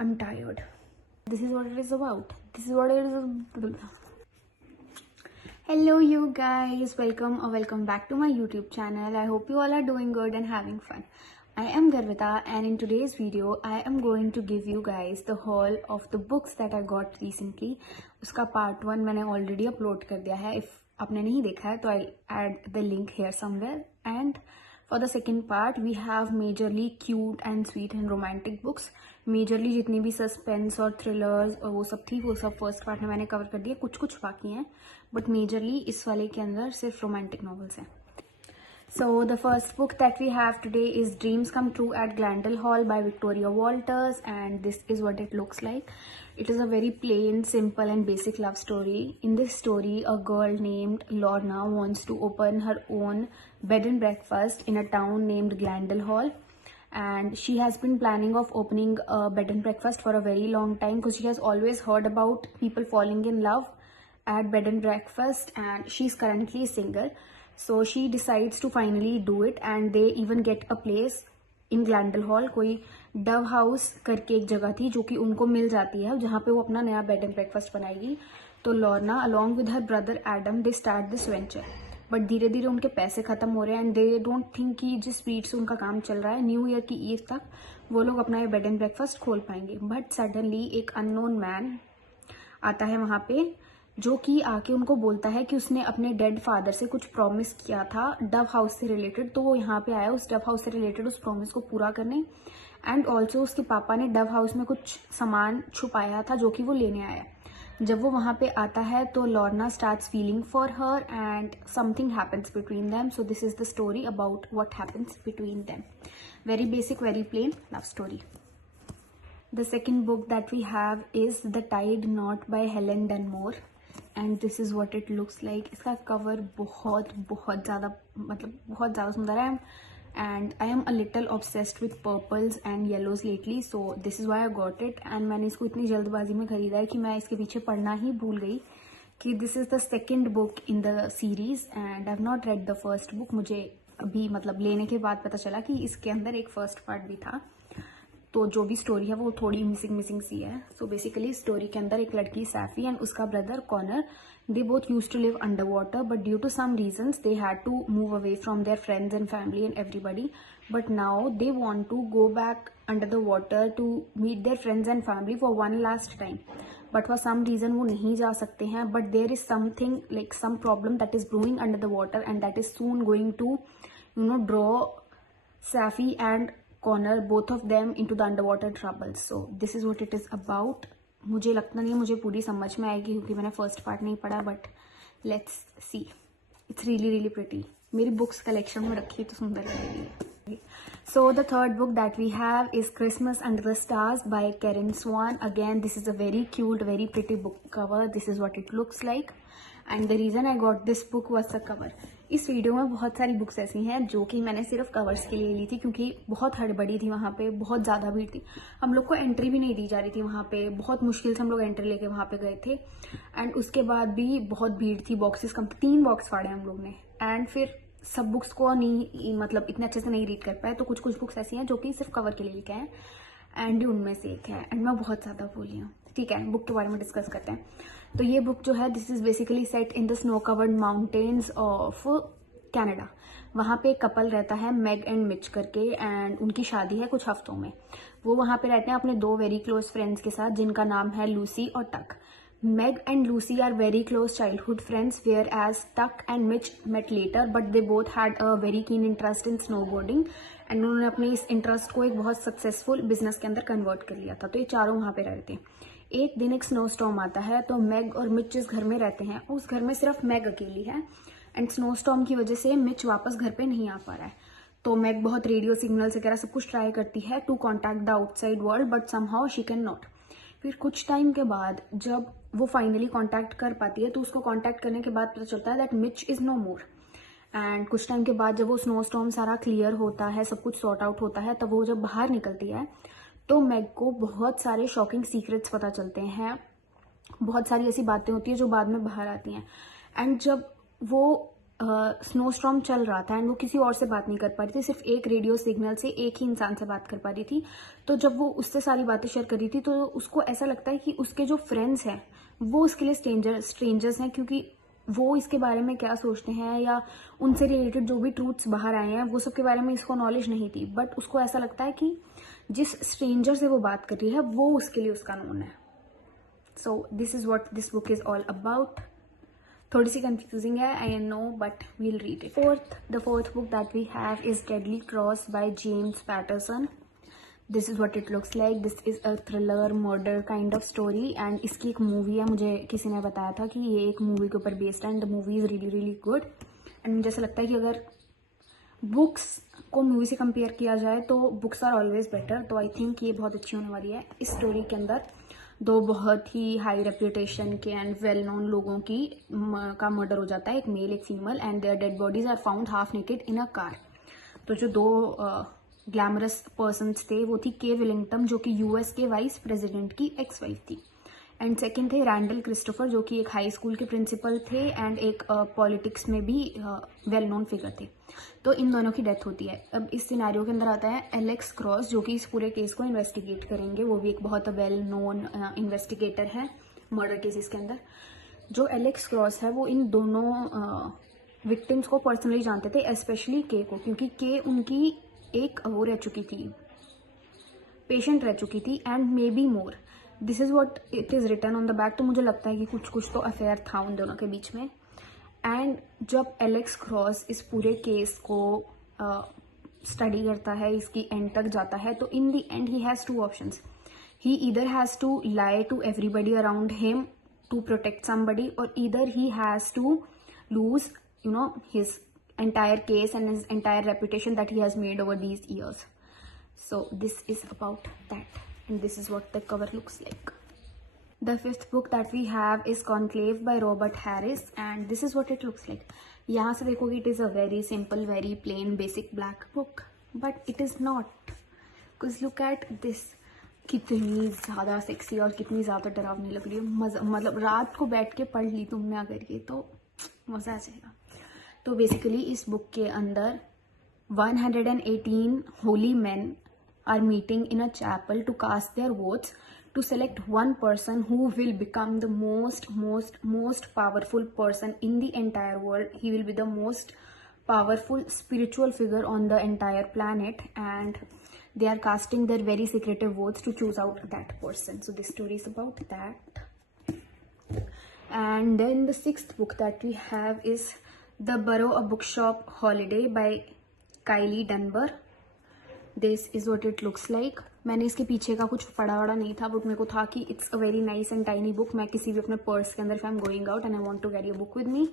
I'm tired. This is what it is about. This is what it is. Hello, you guys. Welcome back to my YouTube channel. I hope you all are doing good and having fun. I am Garvita, and in today's video, I am going to give you guys the haul of the books that I got recently. उसका part 1 मैंने already upload कर दिया है. If आपने नहीं देखा है तो I'll add the link here somewhere. And for the second part, we have majorly cute and sweet and romantic books. Majorly जितनी भी suspense और thrillers और वो सब थी, वो सब first part में मैंने cover कर दिया. कुछ बाकी हैं, but majorly इस वाले के अंदर सिर्फ romantic novels हैं. So the first book that we have today is Dreams Come True at Glendale Hall by Victoria Walters, and this is what it looks like. It is a very plain, simple and basic love story. In this story, a girl named Lorna wants to open her own bed and breakfast in a town named Glendale Hall. And she has been planning of opening a bed and breakfast for a very long time because she has always heard about people falling in love at bed and breakfast, and she's currently single. So she decides to finally do it, and they even get a place in Glendale Hall. कोई Dove house करके एक जगह थी जो कि उनको मिल जाती है, जहाँ पे वो अपना नया बेड एंड ब्रेकफास्ट बनाएगी. तो Lorna along with her brother Adam they start this venture. But धीरे धीरे उनके पैसे खत्म हो रहे हैं, एंड दे डोंट थिंक कि जिस स्पीड से उनका काम चल रहा है न्यू ईयर की ईव तक वो लोग अपना ये बेड एंड ब्रेकफास्ट खोल पाएंगे. बट सडनली एक अननोन मैन आता है वहाँ पे, जो कि आके उनको बोलता है कि उसने अपने डेड फादर से कुछ प्रॉमिस किया था डव हाउस से रिलेटेड. तो वो यहाँ पे आया उस डव हाउस से रिलेटेड उस प्रॉमिस को पूरा करने. एंड ऑल्सो उसके पापा ने डव हाउस में कुछ सामान छुपाया था जो कि वो लेने आया. जब वो वहाँ पे आता है तो Lorna starts feeling for her and something happens between them. So this is the story about what happens between them. Very basic, very plain love story. The second book that we have is The Tide Knot by Helen Dunmore, and this is what it looks like. इसका cover बहुत ज़्यादा सुंदर है, and I am a little obsessed with purples and yellows lately, so this is why I got it. and मैंने इसको इतनी जल्दबाजी में खरीदा है कि मैं इसके पीछे पढ़ना ही भूल गई कि this is the second book in the series and I have not read the first book. मुझे अभी लेने के बाद पता चला कि इसके अंदर एक फर्स्ट पार्ट भी था, तो जो भी स्टोरी है वो थोड़ी मिसिंग सी है. सो बेसिकली स्टोरी के अंदर एक लड़की सैफी एंड उसका brother Connor, they both used to live under water, but due to some reasons they had to move away from their friends and family and everybody. But now they want to go back under the water to meet their friends and family for one last time. But for some reason वो नहीं जा सकते हैं. But there is something like some problem that is brewing under the water and that is soon going to draw Saffie and Connor, both of them into the underwater troubles. So this is what it is about. मुझे लगता नहीं मुझे पूरी समझ में आएगी क्योंकि मैंने फर्स्ट पार्ट नहीं पढ़ा, but let's see. It's really pretty. मेरी बुक्स कलेक्शन में रखी तो सुंदर लगेगी. So the third book that we have is Christmas Under the Stars by Karen Swan. Again, this is a very cute, very pretty book cover. This is what it looks like. And the reason I got this book was the cover. इस video में बहुत सारी books ऐसी हैं जो कि मैंने सिर्फ कवर्स के लिए ली थी क्योंकि बहुत हड़बड़ी थी वहाँ पे, बहुत ज़्यादा भीड़ थी. हम लोग को एंट्री भी नहीं दी जा रही थी वहाँ पे, बहुत मुश्किल से हम लोग एंट्री लेके वहाँ पे गए थे. एंड उसके बाद भी बहुत भीड़ थी. बॉक्सेस कम, 3 बॉक्स फाड़े हम लोग ने. एंड फिर सब बुक्स को नहीं इतने अच्छे से नहीं रीड कर पाए. तो कुछ बुक्स ऐसी हैं जो कि सिर्फ कवर के लिए लिखे हैं, एंड उनमें से एक है. एंड मैं बहुत ज़्यादा भूली हूँ. ठीक है, बुक के बारे में डिस्कस करते हैं. तो ये बुक जो है, this is basically set in the snow covered mountains of Canada. वहाँ पे एक कपल रहता है मैग एंड मिच करके, एंड उनकी शादी है कुछ हफ्तों में. वो वहाँ पे रहते हैं अपने 2 वेरी क्लोज फ्रेंड्स के साथ जिनका नाम है लूसी और टक. Meg and Lucy are very close childhood friends, whereas Tuck and Mitch met later, but they both had a very keen interest in snowboarding, and उन्होंने अपने इस इंटरेस्ट को एक बहुत सक्सेसफुल बिजनेस के अंदर कन्वर्ट कर लिया था. तो ये चारों वहाँ पे रहते हैं. एक दिन एक स्नो स्टॉर्म आता है, तो मैग और मिच जिस घर में रहते हैं उस घर में सिर्फ मैग अकेली है, एंड स्नो स्टॉर्म की वजह से मिच वापस घर पे नहीं आ पा रहा है. तो मैग बहुत रेडियो सिग्नल्स वगैरह सब कुछ ट्राई करती है to contact the outside world, but somehow she can not. फिर कुछ टाइम के बाद जब वो फाइनली कांटेक्ट कर पाती है तो उसको कांटेक्ट करने के बाद पता चलता है that Mitch is no more. And कुछ टाइम के बाद जब वो स्नो स्टॉर्म सारा क्लियर होता है, सब कुछ सॉर्ट आउट होता है, तब वो जब बाहर निकलती है तो मैग को बहुत सारे शॉकिंग सीक्रेट्स पता चलते हैं. बहुत सारी ऐसी बातें होती है जो बाद में बाहर आती हैं. एंड जब वो स्नो स्टॉर्म चल रहा था एंड वो किसी और से बात नहीं कर पा रही थी, सिर्फ एक रेडियो सिग्नल से एक ही इंसान से बात कर पा रही थी। तो जब वो उससे सारी बातें शेयर कर रही थी तो उसको ऐसा लगता है कि उसके जो फ्रेंड्स हैं वो उसके लिए स्ट्रेंजर्स हैं, क्योंकि वो इसके बारे में क्या सोचते हैं या उनसे रिलेटेड जो भी ट्रूथ्स बाहर आए हैं वो सब के बारे में इसको नॉलेज नहीं थी। बट उसको ऐसा लगता है कि जिस स्ट्रेंजर से वो बात कर रही है वो उसके लिए उसका नोन है। So this is what this book is all about. थोड़ी सी कंफ्यूजिंग है, I know, but we'll read it. The fourth book that we have is Deadly Cross by James Patterson. This is what it looks like. This is a thriller murder kind of story and इसकी एक movie है। मुझे किसी ने बताया था कि ये एक मूवी के ऊपर बेस्ड है and the movie is really really good. And मुझे ऐसा लगता है कि अगर बुक्स को मूवी से कंपेयर किया जाए तो बुक्स आर ऑलवेज बेटर, तो आई थिंक ये बहुत अच्छी होने वाली है। इस स्टोरी के अंदर दो बहुत ही हाई रेप्यूटेशन के एंड वेल नोन लोगों की का मर्डर हो जाता है, एक मेल एक female, and their dead bodies are found half naked in a car. तो जो दो ग्लैमरस पर्सन्स थे वो थी के विलिंगटन जो कि यूएस के वाइस प्रेसिडेंट की एक्स वाइफ थी, एंड सेकंड थे रैंडल क्रिस्टोफर जो कि एक हाई स्कूल के प्रिंसिपल थे एंड एक पॉलिटिक्स में भी वेल नोन फिगर थे। तो इन दोनों की डेथ होती है। अब इस सिनेरियो के अंदर आता है एलेक्स क्रॉस जो कि इस पूरे केस को इन्वेस्टिगेट करेंगे। वो भी एक बहुत वेल नोन इन्वेस्टिगेटर है मर्डर केसेस के अंदर। जो एलेक्स क्रॉस है वो इन दोनों विक्टिम्स को पर्सनली जानते थे, स्पेशली के को, क्योंकि के उनकी एक वो रह चुकी थी, पेशेंट रह चुकी थी and maybe more. This is what it is written on the back. तो मुझे लगता है कि कुछ कुछ तो अफेयर था उन दोनों के बीच में। एंड जब एलेक्स क्रॉस इस पूरे केस को स्टडी करता है, इसकी एंड तक जाता है, तो in the end he has two options. He either has to lie to everybody around him to protect somebody, और either he has to lose his entire case and his entire reputation that he has made over these years. So this is about that, and this is what the cover looks like. The fifth book that we have is Conclave by Robert Harris, and this is what it looks like. यहाँ से देखोगे it is a very simple, very plain, basic black book, but it is not. Because look at this, कितनी ज़्यादा sexy और कितनी ज़्यादा डरावनी लग रही है। मज़ा, मतलब रात को बैठ के पढ़ ली तुमने अगर ये तो मज़ा आ जाएगा। तो बेसिकली इस बुक के अंदर 118 holy man are meeting in a chapel to cast their votes to select one person who will become the most powerful person in the entire world. He will be the most powerful spiritual figure on the entire planet, and they are casting their very secretive votes to choose out that person. So this story is about that. And then the sixth book that we have is The Burrow, a Bookshop Holiday by Kylie Dunbar. This is what it looks like. मैंने इसके पीछे का कुछ पढ़ा वड़ा नहीं था, but मेरे को था कि it's a very nice and tiny book. मैं किसी भी अपने पर्स के अंदर if I am going out and I want to carry a book with me,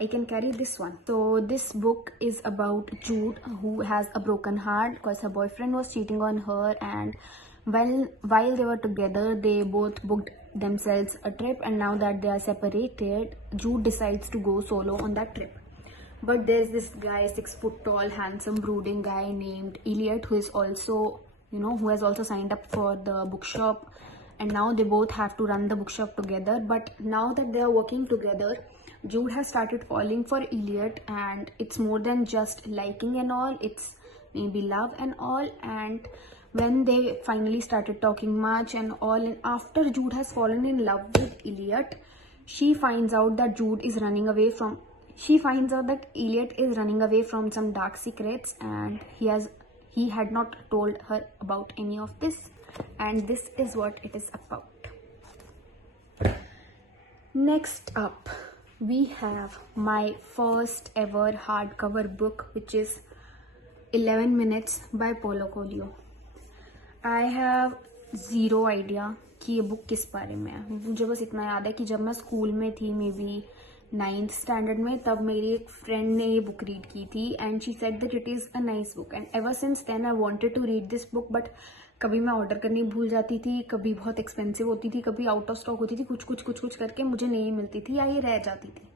I can carry this one. So this book is about Jude, who has a broken heart because her boyfriend was cheating on her, and while they were together they both booked themselves a trip, and now that they are separated, Jude decides to go solo on that trip. But there's this guy, 6 foot tall, handsome, brooding guy named Elliot, who is also, who has also signed up for the bookshop, and now they both have to run the bookshop together. But now that they are working together, Jude has started falling for Elliot, and it's more than just liking and all, it's maybe love and all. And when they finally started talking much and all, and after Jude has fallen in love with Elliot, she finds out that Elliot is running away from some dark secrets, and he had not told her about any of this, and this is what it is about. Next up, we have my first ever hardcover book, which is 11 Minutes by Paulo Coelho. I have zero idea कि ये book किस बारे में है। मुझे बस इतना याद है कि जब मैं स्कूल में थी, मे बी 9th स्टैंडर्ड में, तब मेरी एक फ्रेंड ने ये बुक रीड की थी and she said that it is a nice book, and ever since then I wanted to read this book. But कभी मैं ऑर्डर करनी भूल जाती थी, कभी बहुत एक्सपेंसिव होती थी, कभी आउट ऑफ स्टॉक होती थी, कुछ करके मुझे नहीं मिलती थी या ये रह जाती थी।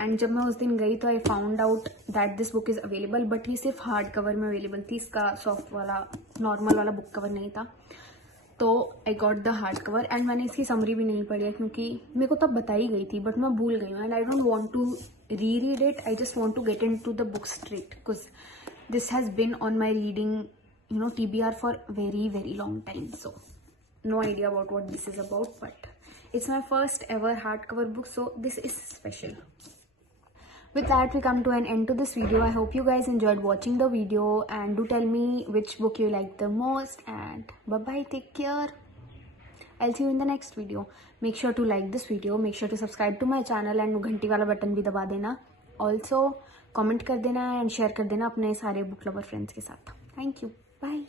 एंड जब मैं उस दिन गई तो I found out that this book is available, but ये सिर्फ हार्ड कवर में अवेलेबल थी, इसका सॉफ्ट वाला नॉर्मल वाला बुक कवर नहीं था। तो I got the hard cover, and मैंने इसकी समरी भी नहीं पढ़ी है क्योंकि मेरे को तब बताई गई थी, बट मैं भूल गई हूँ, and I don't want to reread it. I just want to get into the book straight because this has been on my reading, TBR for very, very long time. So no idea about what this is about, but it's my first ever hardcover book, so this is special. With that, we come to an end to this video. I hope you guys enjoyed watching the video, and do tell me which book you like the most, and bye bye, take care. I'll see you in the next video. Make sure to like this video, make sure to subscribe to my channel and घंटी वाला button भी दबा देना. Also comment कर देना and share कर देना अपने सारे book lover friends के साथ. Thank you. Bye.